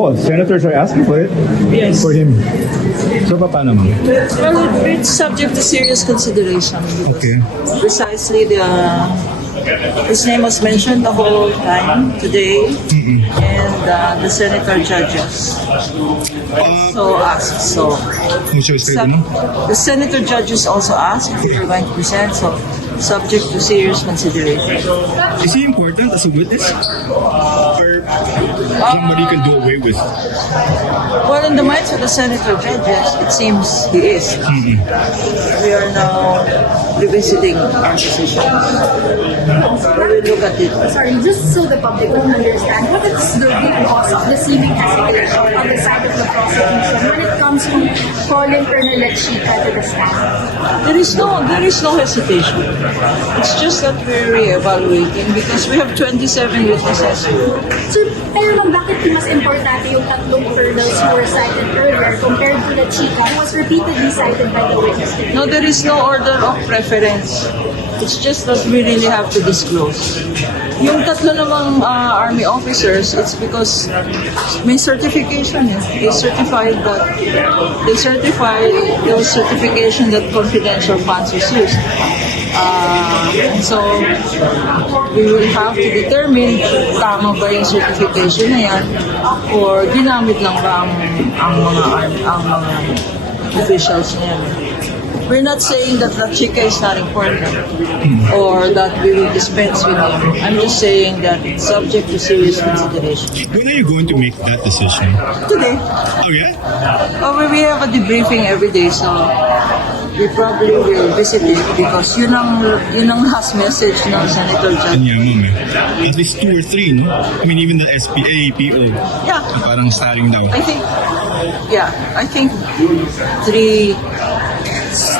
was. Senators are asking for it. Yes. For him. So, paano mo? Well, it's subject to serious consideration. Okay. Precisely his name was mentioned the whole time today, and the senator judges so asked. So the senator judges also asked if we were going to present. So subject to serious consideration. Is he important as a witness? Or somebody can do away with? Well, in the minds of the senator judges, it seems he is. We are now revisiting our decision. We will look at it. Sorry, just so the public will understand, what is the root cause of the seeming hesitation on the side of the prosecution when it comes to calling Colonel Lechika to the stand? There is no hesitation. It's just that we're re-evaluating because we have 27 witnesses. So, pero lang, bakit mas importante yung tatlong colonels who were cited earlier compared to Lechika who was repeatedly cited by the witness? No, there is no order of preference. It's just that we really have to disclose. Yung tatlo namang army officers, it's because may certification. They certified those certification that confidential funds was used. And so we will have to determine tama ba yung certification na yan or ginamit lang ba ang mga officials na yan. We're not saying that Lechika is not important or that we will dispense with him. I'm just saying that it's subject to serious consideration. When are you going to make that decision? Today, Oh, yeah? we have a debriefing every day, so we probably will visit it because yun ang last message ng Senator John. Kanya mo, eh. At least 2 or 3, no? I mean, even the SPA, PO. Yeah, Parang starring daw. I think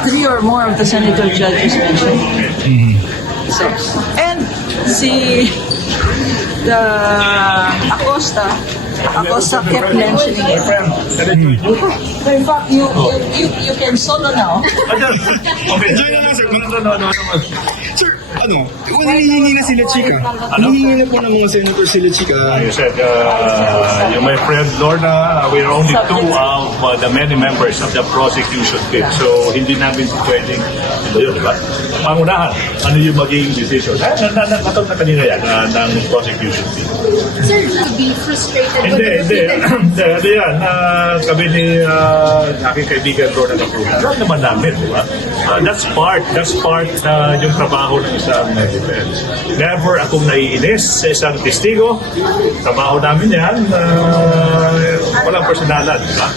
three or more of the senator judges mentioned. So, and the Acosta kept mentioning it. In fact, you can solo now. Okay, join na lang, sir. Sir, kung hinihingi na sila Chika, hinihingi na po ng mga senator sila Chika. You said, my friend Lorna, we're only two of the many members of the prosecution team. So, hindi namin pwedeng, yun, diba? Pangunahan, ano yung magiging decision? Nakatog na kanina yan ng prosecution team. Sir, to be frustrated with the Hindi. repeated... Ano yan, kami ni aking kaibigan Lorna Capuna. Alam naman namin, di ba? That's part yung trabaho ng isang defense. Never akong naiinis sa isang testigo. Trabaho namin yan. Walang personalan, di ba?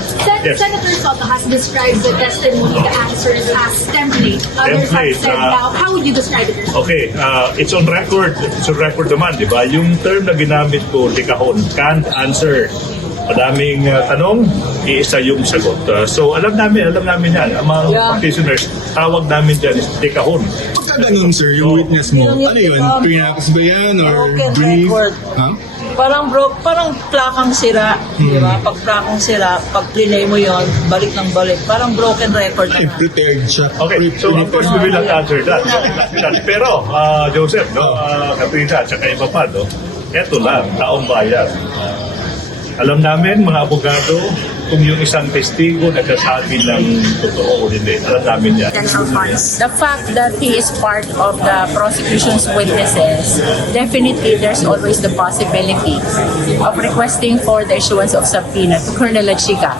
Yes. Senator Soto has described the testimony, the answers as template. Others have said now, how would you describe it? Okay, it's on record. It's on record naman, di ba? Yung term na ginamit ko, likahon, can't answer. Madaming tanong, iisa yung sagot. So alam namin yan. Ang mga practitioners, tawag namin dyan is likahon. Pagka ganun, sir, yung witness mo, ano yun? Pre-nakas ba yan? Or Broken brief? record. Huh? Parang plakang sira, di ba? Pag plakang sira, pag plinay mo yon, balik ng balik. Parang broken record Ay, na. prepared siya. Okay, so of course we will not answer that. Pero, Joseph, Katrina, at saka iba pa, eto lang, taong bayan. Alam namin, mga abogado, kung yung isang testigo nagsasabi ng totoo o hindi. Alam namin yan. The fact that he is part of the prosecution's witnesses, definitely there's always the possibility of requesting for the issuance of subpoena to Colonel Lechika.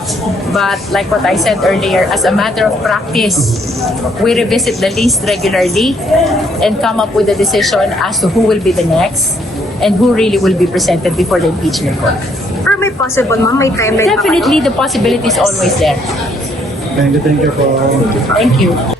But like what I said earlier, as a matter of practice, we revisit the list regularly and come up with a decision as to who will be the next and who really will be presented before the impeachment court. Pero may possible, ma'am, may timeline pa ba? Definitely, the possibility is always there. Thank you po. Thank you.